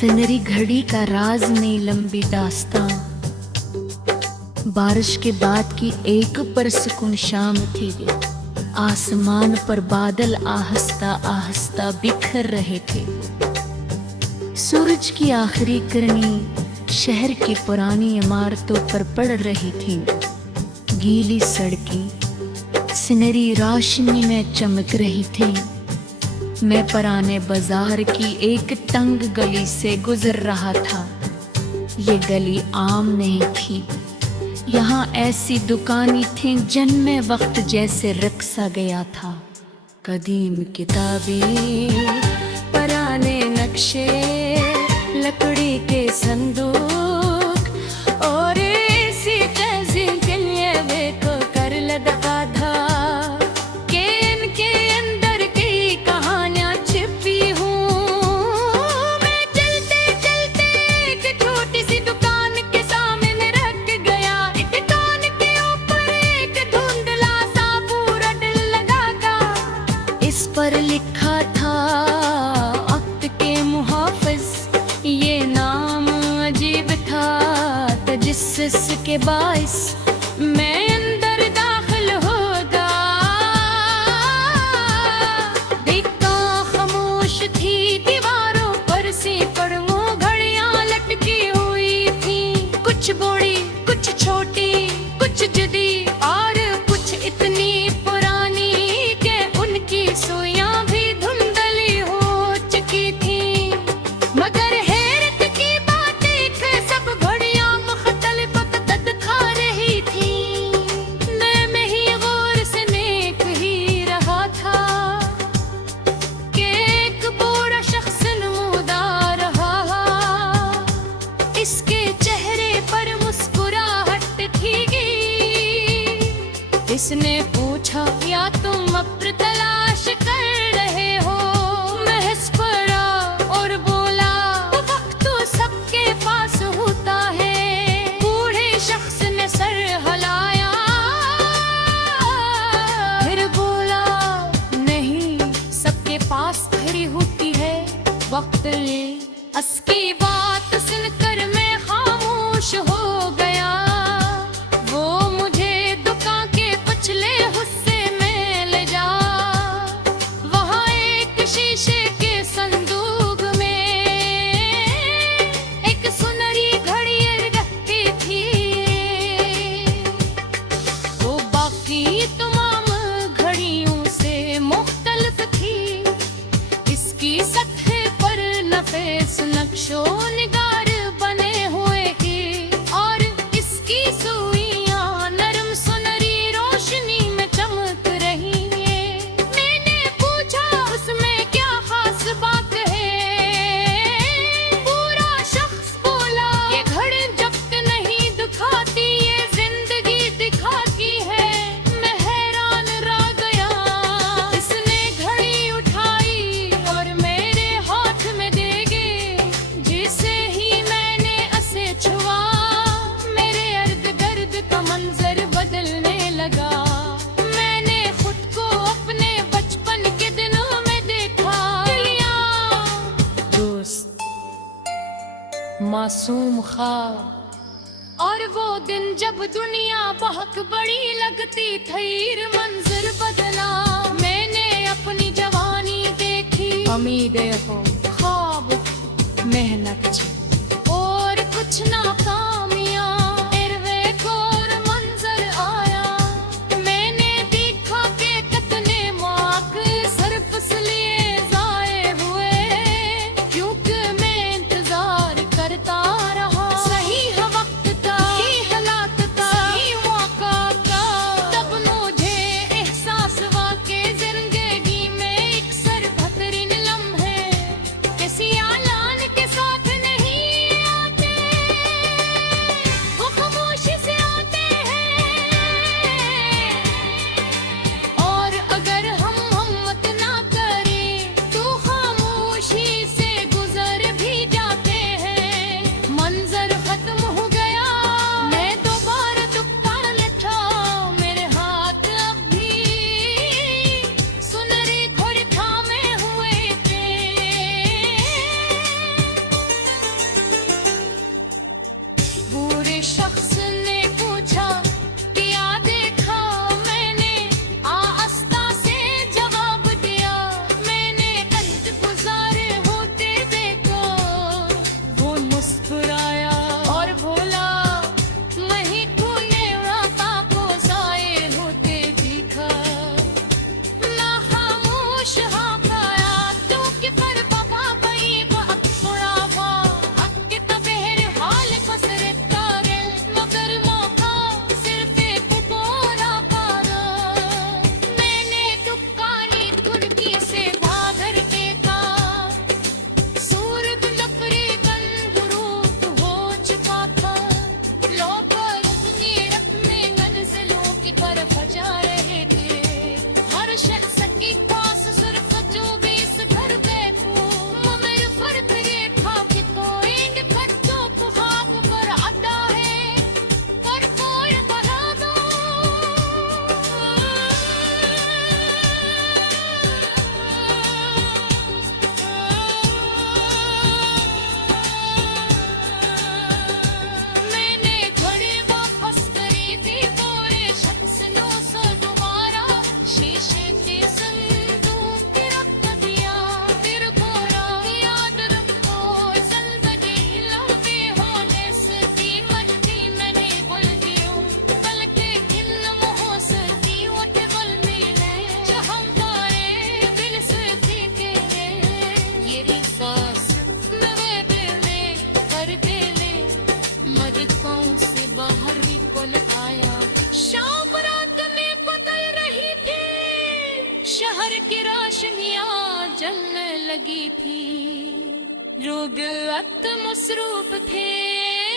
Scenery घड़ी का राज में लंबी दास्तां, बारिश के बाद की एक परसकून शाम थी। आसमान पर बादल आहिस्ता आहिस्ता बिखर रहे थे। सूरज की आखिरी किरणें शहर की पुरानी इमारतों पर पड़ रही थीं। गीली सड़कें सिनरी रोशनी में चमक रही थी। मैं पुराने बाजार की एक तंग गली से गुजर रहा था। ये गली आम नहीं थी। यहाँ ऐसी दुकानें थीं जिनमें वक्त जैसे रक्सा गया था। कदीम किताबें, पुराने नक्शे, लकड़ी के संदूक और ऐसी तहजीब के लिए वे को कर लगा था कि इनके अंदर की कहानियाँ छिपी हूँ। मैं चलते चलते एक छोटी सी दुकान के सामने रख गया। एक दुकान के ऊपर एक धुंधला सा पूरा दिल लगा था। इस पर लिखा था वक्त के मुहाफिज। ये नाम अजीब था तजस्सुस के बाइस मैं अंदर दाखिल होगा। दिक्कत खामोश थी, दीवारों पर पर वो घड़ियां लटकी हुई थी। कुछ बड़ी, कुछ छोटी, कुछ जदी और कुछ इतनी पुरानी कि उनकी सुइयां भी धुंधली हो चुकी थी। मगर हैरत की बात एक सब घड़ियां मुख्तलिफ अदद खा रही थी। मैं ही गौर से देख ही रहा था कि एक बूढ़ा शख्स नमूदार रहा। इसके चेहरे पर मुस्कुराहट थी। इसने पूछा, या तुम अब्र तलाश कर रहे हो? मैं हंस पड़ा और बोला, वक्त तो सबके पास होता है। बूढ़े शख्स ने सर हिलाया, फिर बोला, नहीं, सबके पास घड़ी होती है, वक्त ले। उसकी बात सुनकर मैं खामोश हो गया। वो मुझे दुकान के पिछले हिस्से में ले जा। वहाँ एक शीशे के संदूक में एक सुनहरी घड़ी रखी थी। वो बाकी तमाम घड़ियों से मुख्तलिफ थी। इसकी सतह पर नफीस नक्शो निगार बने हुए थे और इसकी सुइयां नरम सुनहरी रोशनी में चमक रही है। मैंने पूछा, उसमें क्या खास बात है? पूरा शख्स बोला, ये घड़ी जब्त नहीं दिखाती, ये जिंदगी दिखाती है। मैं हैरान रह गया। इसने घड़ी उठाई और मेरे हाथ में दे गई। जिसे ही मैंने उसे छुआ, मेरे इर्द गिर्द का मंजर बदलने लगा। मैंने खुद को अपने बचपन के दिनों में देखा। दोस्त, मासूम ख्वाब और वो दिन जब दुनिया बहुत बड़ी लगती थी। मंजर बदला। मैंने अपनी जवानी देखी, उम्मीदें हो, ख्वाब, मेहनत और कुछ नाकामियां। इरवे को और मंजर आया। मैंने देखा कि कितने मौक सिर्फ इसलिए ज़ाये हुए क्योंकि मैं इंतजार करता रहा। सही वक्त था, सही हालात था, सही मौका था। तब मुझे एहसास हुआ कि जिंदगी में एक सर बहतरीन लम्हे किसी आलान के साथ नहीं शहर की रोशनियां जलने लगी थी। लोग अत मसरूफ थे